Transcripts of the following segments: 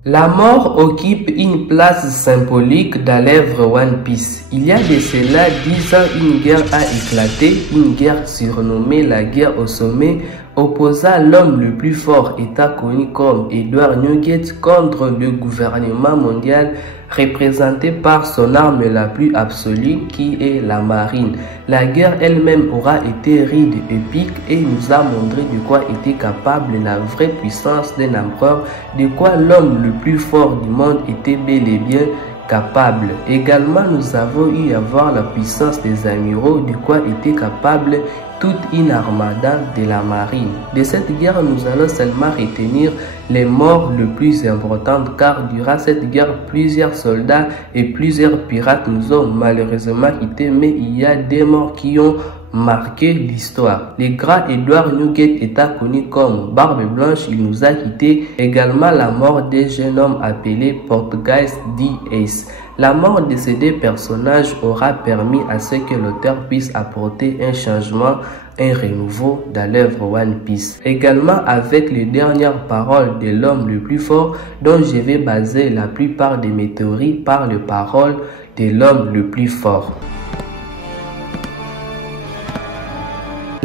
La mort occupe une place symbolique dans l'œuvre One Piece. Il y a de cela 10 ans, une guerre a éclaté, une guerre surnommée la guerre au sommet, opposa l'homme le plus fort, état connu comme Edward Nugget, contre le gouvernement mondial représenté par son arme la plus absolue qui est la marine. La guerre elle-même aura été rude et épique et nous a montré de quoi était capable la vraie puissance d'un empereur, de quoi l'homme le plus fort du monde était bel et bien capable. Également, nous avons eu à voir la puissance des amiraux, de quoi était capable toute une armada de la marine. De cette guerre, nous allons seulement retenir les morts les plus importantes, car durant cette guerre, plusieurs soldats et plusieurs pirates nous ont malheureusement quittés, mais il y a des morts qui ont marqué l'histoire. Le grand Edward Nugget étant connu comme Barbe Blanche, il nous a quittés. Également la mort des jeunes hommes appelés Portugais D.Ace. La mort de ces deux personnages aura permis à ce que l'auteur puisse apporter un changement, un renouveau dans l'œuvre One Piece. Également avec les dernières paroles de l'homme le plus fort, dont je vais baser la plupart de mes théories par les paroles de l'homme le plus fort.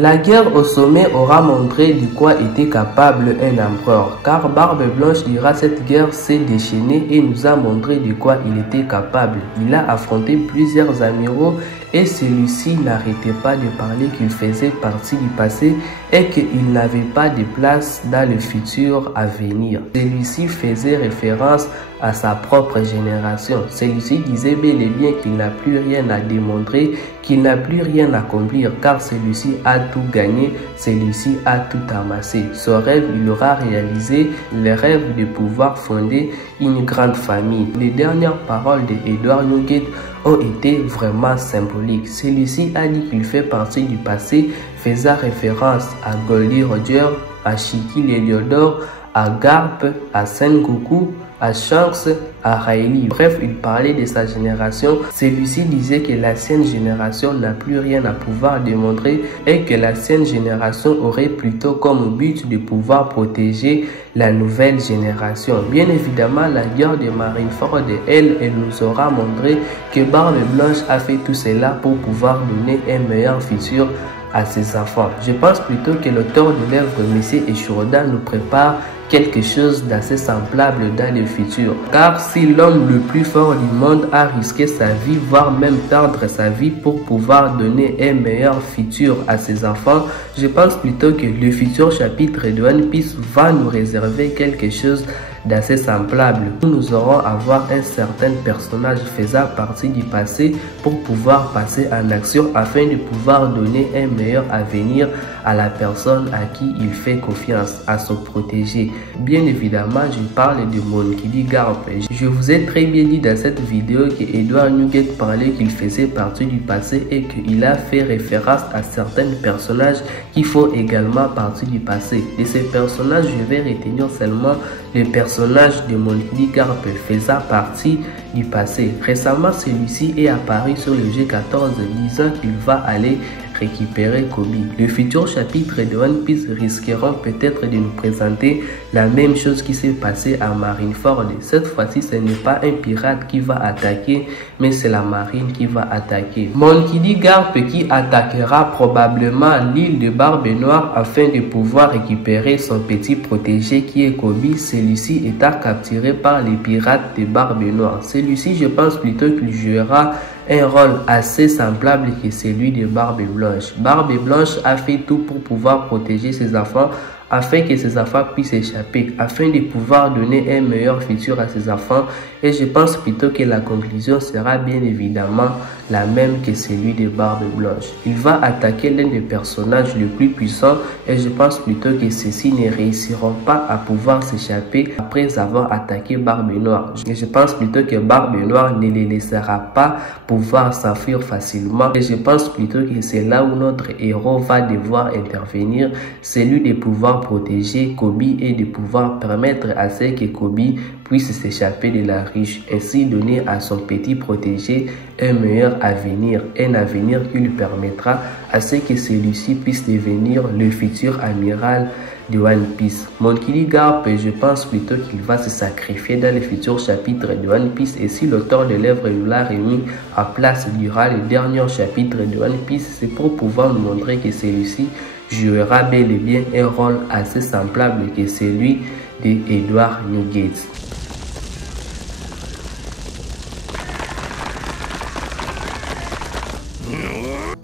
La guerre au sommet aura montré de quoi était capable un empereur, car Barbe Blanche durant cette guerre s'est déchaîné et nous a montré de quoi il était capable. Il a affronté plusieurs amiraux et celui-ci n'arrêtait pas de parler qu'il faisait partie du passé et qu'il n'avait pas de place dans le futur à venir. Celui-ci faisait référence à sa propre génération. Celui-ci disait bel et bien qu'il n'a plus rien à démontrer, qu'il n'a plus rien à accomplir, car celui-ci a tout gagné, celui-ci a tout amassé. Son rêve, il aura réalisé le rêve de pouvoir fonder une grande famille. Les dernières paroles d'Edward Nugget ont été vraiment symboliques. Celui-ci a dit qu'il fait partie du passé, faisant référence à Goldie Roger, à Shiki Léliodore, à Garp, à Sengoku, à Shanks, à Riley. Bref, il parlait de sa génération. Celui-ci disait que l'ancienne génération n'a plus rien à pouvoir démontrer et que l'ancienne génération aurait plutôt comme but de pouvoir protéger la nouvelle génération. Bien évidemment, la guerre de Marineford, elle nous aura montré que Barbe Blanche a fait tout cela pour pouvoir donner un meilleur futur à ses enfants. Je pense plutôt que l'auteur de l'œuvre, M. Eiichiro-Oda, nous prépare quelque chose d'assez semblable dans le futur. Car si l'homme le plus fort du monde a risqué sa vie, voire même perdre sa vie pour pouvoir donner un meilleur futur à ses enfants, je pense plutôt que le futur chapitre de One Piece va nous réserver quelque chose d'assez semblable. Nous aurons à voir un certain personnage faisant partie du passé pour pouvoir passer en action afin de pouvoir donner un meilleur avenir à la personne à qui il fait confiance, à se protéger. Bien évidemment, je parle de Monkey D. Garp. Je vous ai très bien dit dans cette vidéo que Edward Nugget parlait qu'il faisait partie du passé et qu'il a fait référence à certains personnages qui font également partie du passé. De ces personnages, je vais retenir seulement les personnages de Monkey D. Garp faisant partie du passé. Récemment, celui-ci est apparu sur le G14 disant qu'il va aller récupérer Kobe. Le futur chapitre de One Piece risqueront peut-être de nous présenter la même chose qui s'est passé à Marineford. Cette fois-ci, ce n'est pas un pirate qui va attaquer, mais c'est la marine qui va attaquer. Monkey D. Garp qui attaquera probablement l'île de Barbe Noire afin de pouvoir récupérer son petit protégé qui est Kobe. Celui-ci étant capturé par les pirates de Barbe Noire. Celui-ci, je pense plutôt qu'il jouera un rôle assez semblable que celui de Barbe Blanche. Barbe Blanche a fait tout pour pouvoir protéger ses enfants afin que ses enfants puissent échapper, afin de pouvoir donner un meilleur futur à ses enfants. Et je pense plutôt que la conclusion sera bien évidemment la même que celui de Barbe Blanche. Il va attaquer l'un des personnages les plus puissants et je pense plutôt que ceux-ci ne réussiront pas à pouvoir s'échapper après avoir attaqué Barbe Noire. Et je pense plutôt que Barbe Noire ne les laissera pas pouvoir s'enfuir facilement. Et je pense plutôt que c'est là où notre héros va devoir intervenir, celui de pouvoir protéger Kobe et de pouvoir permettre à ce que Kobe puisse s'échapper de la riche, ainsi donner à son petit protégé un meilleur avenir, un avenir qui lui permettra à ce que celui-ci puisse devenir le futur amiral de One Piece. Monkey D. Garp, je pense plutôt qu'il va se sacrifier dans les futurs chapitres de One Piece, et si l'auteur de l'œuvre nous l'a remis en place durant les derniers chapitres de One Piece, c'est pour pouvoir nous montrer que celui-ci jouera bel et bien un rôle assez semblable que celui d'Edward Newgate.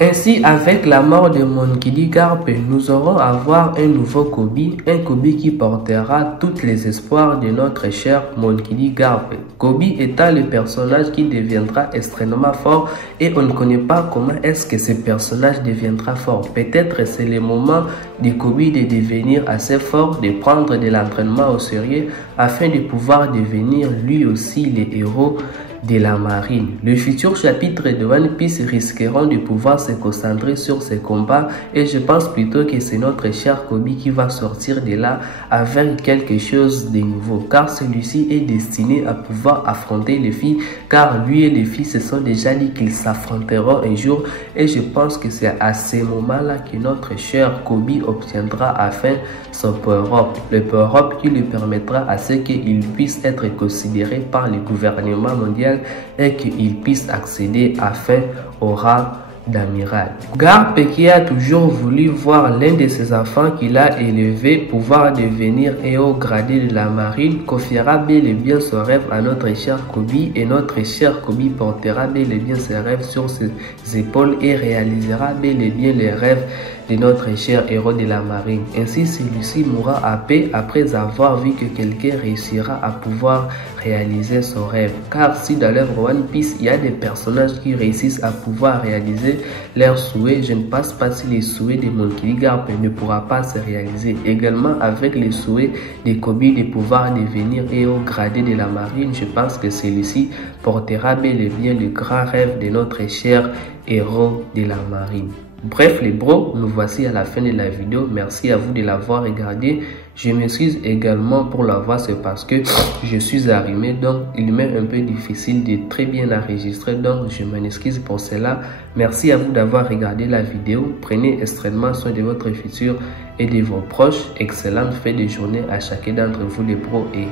Ainsi, avec la mort de Monkey D. Garp, nous aurons à voir un nouveau Koby, un Koby qui portera tous les espoirs de notre cher Monkey D. Garp. Koby étant le personnage qui deviendra extrêmement fort, et on ne connaît pas comment est-ce que ce personnage deviendra fort. Peut-être c'est le moment de Koby de devenir assez fort, de prendre de l'entraînement au sérieux afin de pouvoir devenir lui aussi le héros de la marine. Le futur chapitre de One Piece risqueront de pouvoir se concentrer sur ces combats, et je pense plutôt que c'est notre cher Koby qui va sortir de là avec quelque chose de nouveau, car celui-ci est destiné à pouvoir affronter les filles, car lui et les filles se sont déjà dit qu'ils s'affronteront un jour, et je pense que c'est à ce moment-là que notre cher Koby obtiendra enfin son power-up, le power-up qui lui permettra à ce qu'il puisse être considéré par le gouvernement mondial et qu'il puisse accéder enfin au rang d'amiral. Garp, qui a toujours voulu voir l'un de ses enfants qu'il a élevé pouvoir devenir un haut gradé de la marine, confiera bel et bien son rêve à notre cher Koby, et notre cher Koby portera bel et bien ses rêves sur ses épaules et réalisera bel et bien les rêves de notre cher héros de la marine. Ainsi, celui-ci mourra à paix après avoir vu que quelqu'un réussira à pouvoir réaliser son rêve. Car si dans l'œuvre One Piece, il y a des personnages qui réussissent à pouvoir réaliser leurs souhaits, je ne pense pas si les souhaits de Monkey D. Garp ne pourra pas se réaliser. Également avec les souhaits de Koby de pouvoir devenir héros gradé de la marine, je pense que celui-ci portera bel et bien le grand rêve de notre cher héros de la marine. Bref les bros, nous voici à la fin de la vidéo. Merci à vous de l'avoir regardé. Je m'excuse également pour la voix, c'est parce que je suis arrimé, donc il m'est un peu difficile de très bien enregistrer, donc je m'en excuse pour cela. Merci à vous d'avoir regardé la vidéo. Prenez extrêmement soin de votre futur et de vos proches. Excellente fin de journée à chacun d'entre vous les bros, et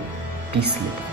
peace les bros.